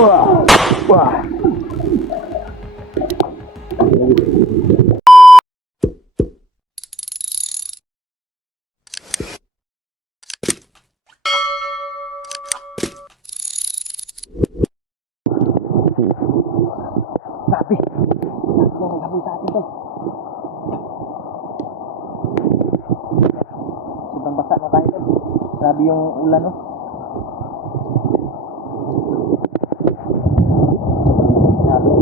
Wah, wah. Sabi, naghahabol sa atin to. Sobrang basa na tayo to. Grabe yung ulan, no? Grabe.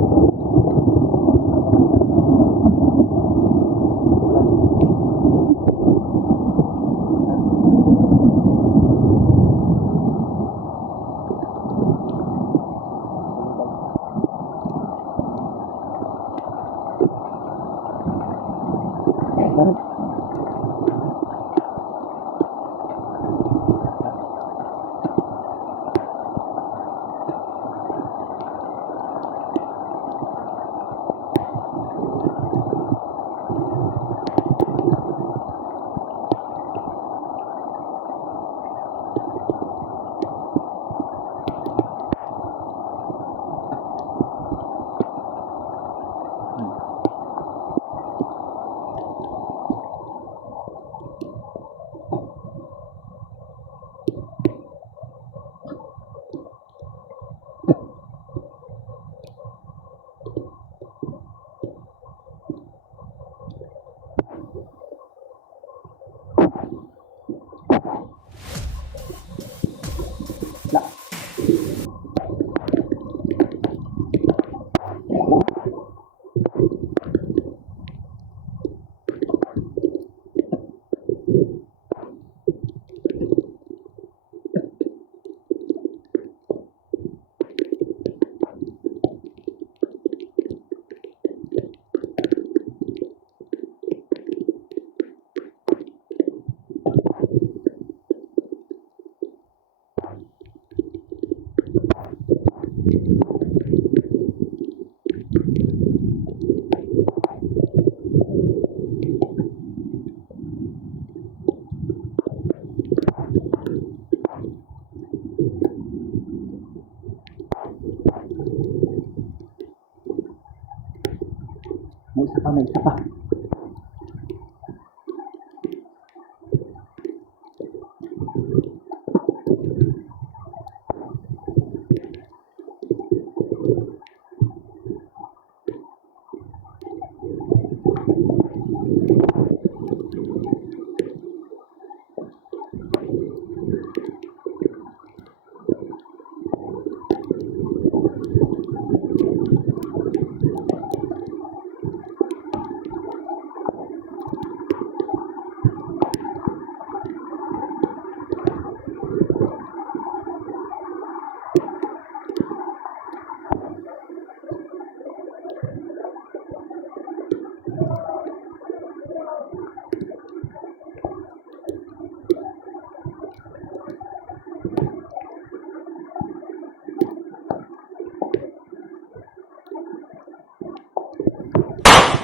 May isa pa.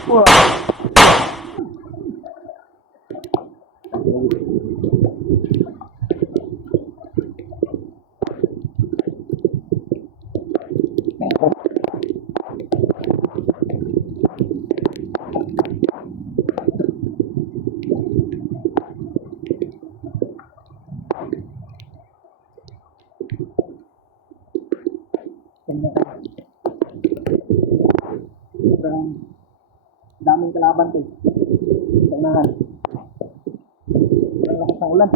Wah. Daming kalaban to. Sa unahan. Ang lakas ng ulan.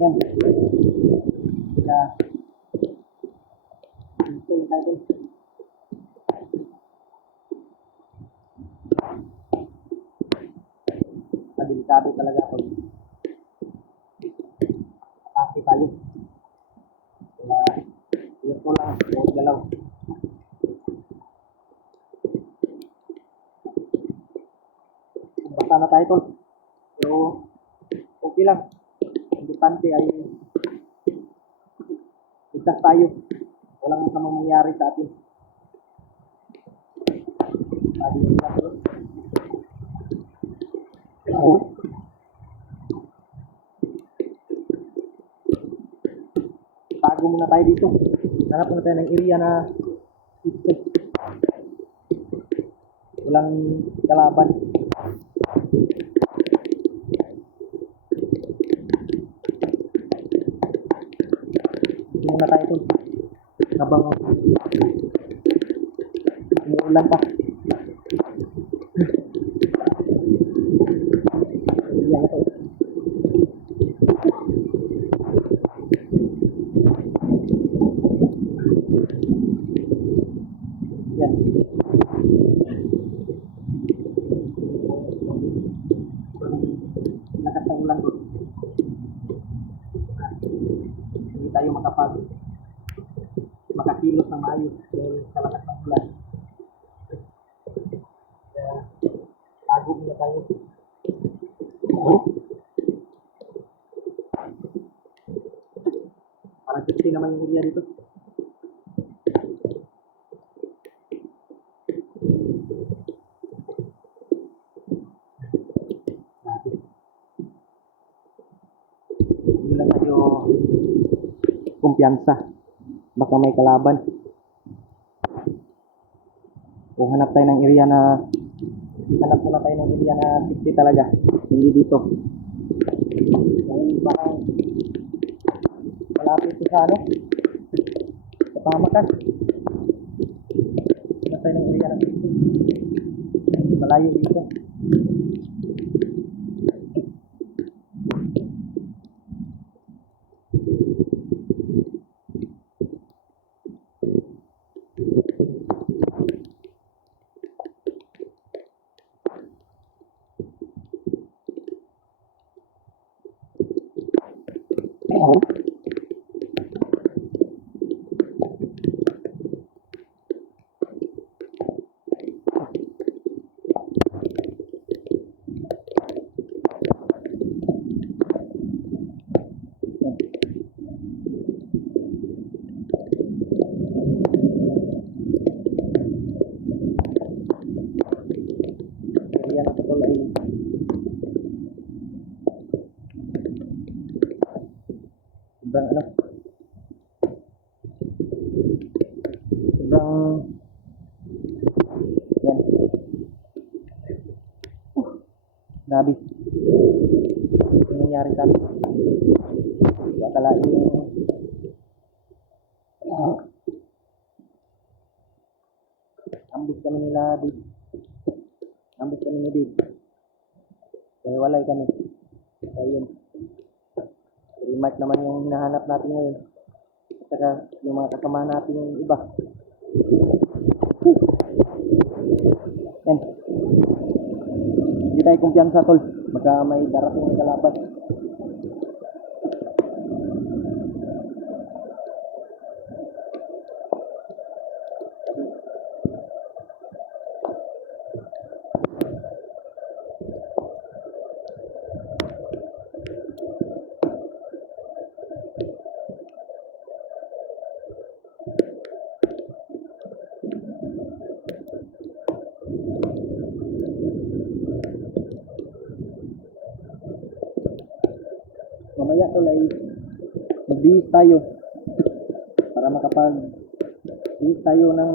Yan. Kaya, ito yung title. Delikado talaga ako. Kasi tayo. Kaya, yun ko lang. Huwag galaw. basta na tayo tol. Pero okay lang. Importante ay ligtas tayo. Walang masamang mangyari sa atin. Sabi nila tol. Tago muna tayo dito. Hanap muna tayo ng area na walang kalaban. Dito muna tayo tol. Habang umuulan pa. Area na to. Yan. Lakas ng ulan doon. Hindi tayo makakilos ng maayos dahil sa lakas ng ulan. Kaya tago muna tayo. Parang sexy naman yung area dito. Hindi lang tayo kumpiyansa. Baka may kalaban. O hanap tayo ng area na hanap muna tayo ng area na safety talaga. Hindi dito. Yung parang malapit sa ano? Sa pamakan. Hanap tayo ng area na safety. Malayo dito. Area na ito ay sobrang ano, sobrang yan. Grabe. Ano nangyari sa atin? Wakalain yung ambus kami nila Dave. Ambus kami ni Dave. Kaya walay kami. Ayun. Remark naman yung hinahanap natin ngayon. At saka yung mga kasama natin yung iba. Yan. Hindi tayo kumpiyansa tol. Baka may darating na kalaban. Mamaya tol ay mag-bihis tayo para makapag-bihis tayo ng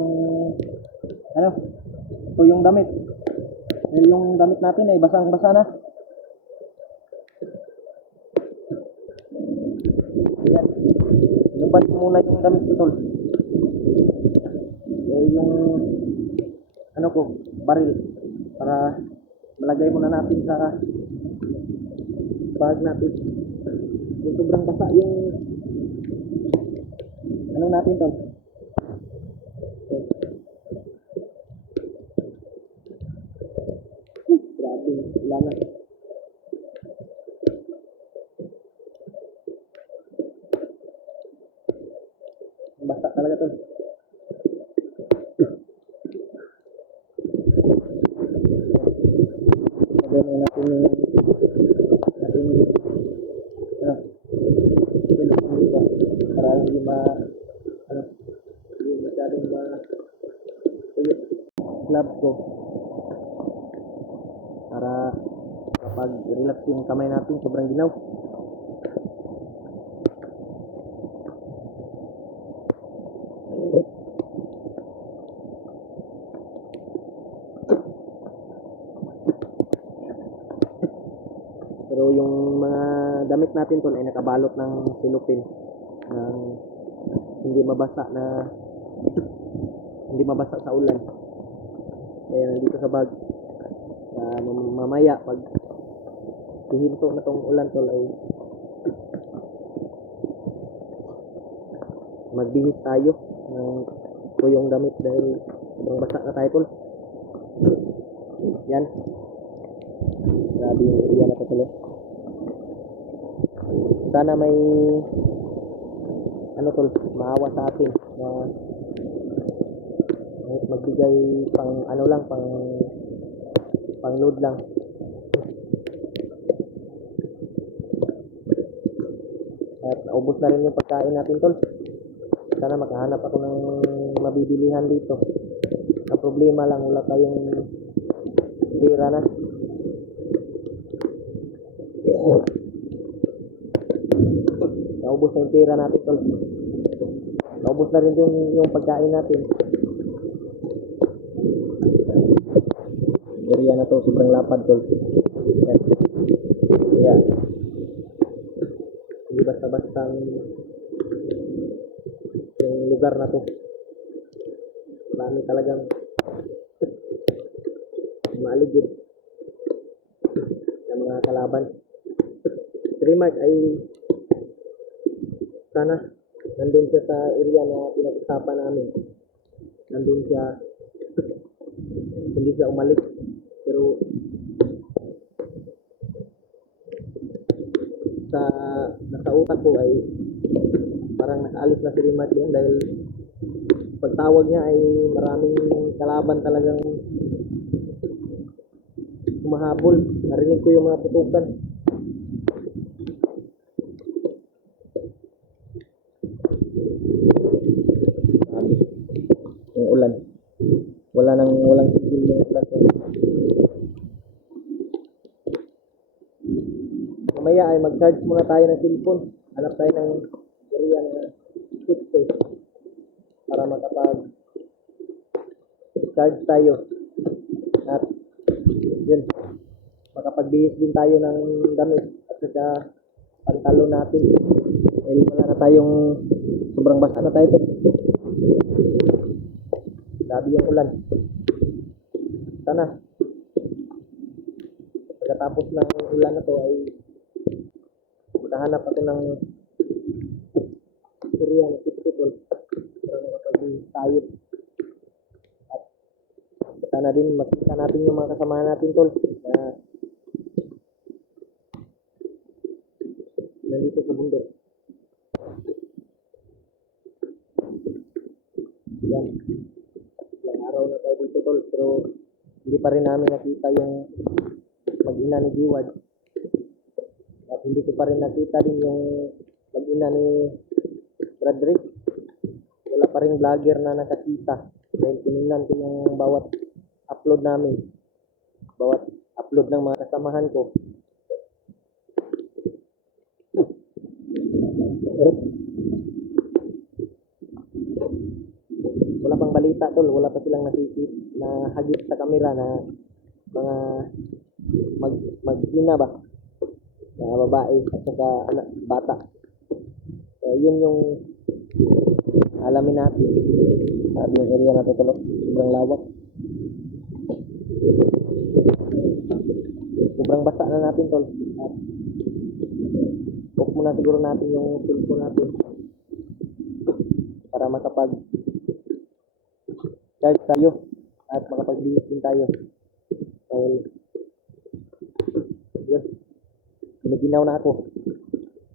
ano, ito yung damit. Dahil yung damit natin ay basang-basa na. Yan. Lubad ko muna yung damit ko tol. Yung ano ko, baril para malagay muna natin sa bag natin. Yung sobrang basa yung ano natin tol. Grabe, wala na. Basa talaga tol. Lagay lagyan na natin yung natin ano, silicone dito para hindi ano, hindi masyadong tuyot glove ko para kapag relax yung kamay natin sobrang ginaw. Pero yung mga damit natin tol ay nakabalot ng cellophane ng hindi mabasa sa ulan. Kaya nandito sa bag. Mamaya pag hihinto na tong ulan tol ay magbihis tayo ng tuyong damit dahil sobrang basa na tayo tol. Yan. Grabe yung area na ito tol. Sana may ano tol, maawa sa atin na magbigay pang ano lang, pang load lang. At naubos na rin yung pagkain natin tol. Sana makahanap ako ng mabibilihan dito. Ang problema lang, wala tayong pera na. Naubos na yung pera natin tol. Naubos na rin yung pagkain natin. Area na to sobrang lapad tol. Kaya hindi basta-bastang yung lugar na to. Marami talagang maaligid ng mga kalaban. Remark ay sana nandun siya sa area na pinag-usapan namin. Nandun siya, hindi siya umalis. Pero nasa utak ko ay parang nakaalis na si Remark yan dahil pagtawag niya ay maraming kalaban talagang humahabol. Narinig ko yung mga putukan. Yung ulan. Walang tigil yung ulan. Mamaya ay mag-charge muna tayo ng cellphone. Hanap tayo ng area na safe para makapag-charge tayo. At yun, makapagbihis din tayo ng damit at saka pantalo natin. Dahil wala na tayong sobrang basa na tayo. Grabe yung ulan. Sana pagkatapos ng ulan na to ay makahanap ako ng area na festival para makapag-bihis tayo. At sana din makita natin yung mga kasama natin tol na nandito sa bundok. Yan. Ilang araw na tayo dito tol, pero hindi pa rin namin nakita yung mag-ina ni Diwad. At hindi ko pa rin nakita din yung mag-ina ni Bradrick. Wala pa rin vlogger na nakakita. Dahil tinignan ko yung bawat upload namin. Bawat upload ng mga kasamahan ko. Wala pang balita tol, wala pa silang nakikita na hagip sa camera na mga mag-ina ba na babae at saka anak bata. Yun yung alamin natin. At yung area natin tol, sobrang lawak. Sobrang basa na natin tol. At off muna siguro natin yung cellphone natin para makapag charge tayo at makapag-bihis din tayo. Dahil yun, piniginaw na ako.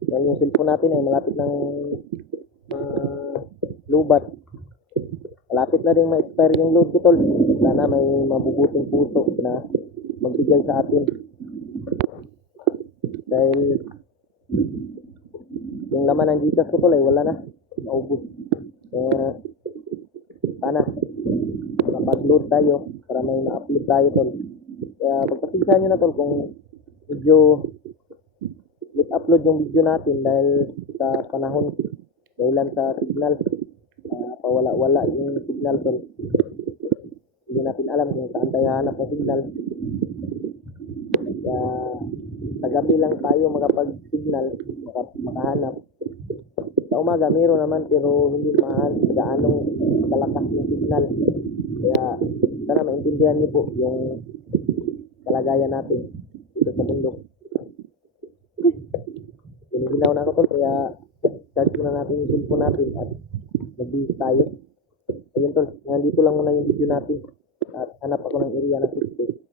Dahil yung cellphone natin ay malapit ng lubat. Malapit na rin ma-expire yung load ko tol. Sana may mabubuting puso na magbigay sa atin Dahil yung laman ng Gcash ko tol ay wala na. Naubos. Kaya sana makapag-load tayo para may ma-upload tayo tol. Kaya pagpasensyahan nyo na tol kung medyo upload yung video natin dahil sa panahon, dahilan sa signal. Pawala-wala yung signal tol. Hindi natin alam kung saan tayo hanap ng signal. Kaya sa gabi lang tayo makapag-signal, makahanap. Sa umaga meron naman pero hindi gaanong kalakas yung signal. Kaya sana maintindihan niyo po yung kalagayan natin dito sa bundok. Giniginaw na ako tol, kaya charge muna natin yung cellphone natin at mag-busy tayo. Ayun tol, nandito lang muna yung video natin at hanap ako ng area na 60.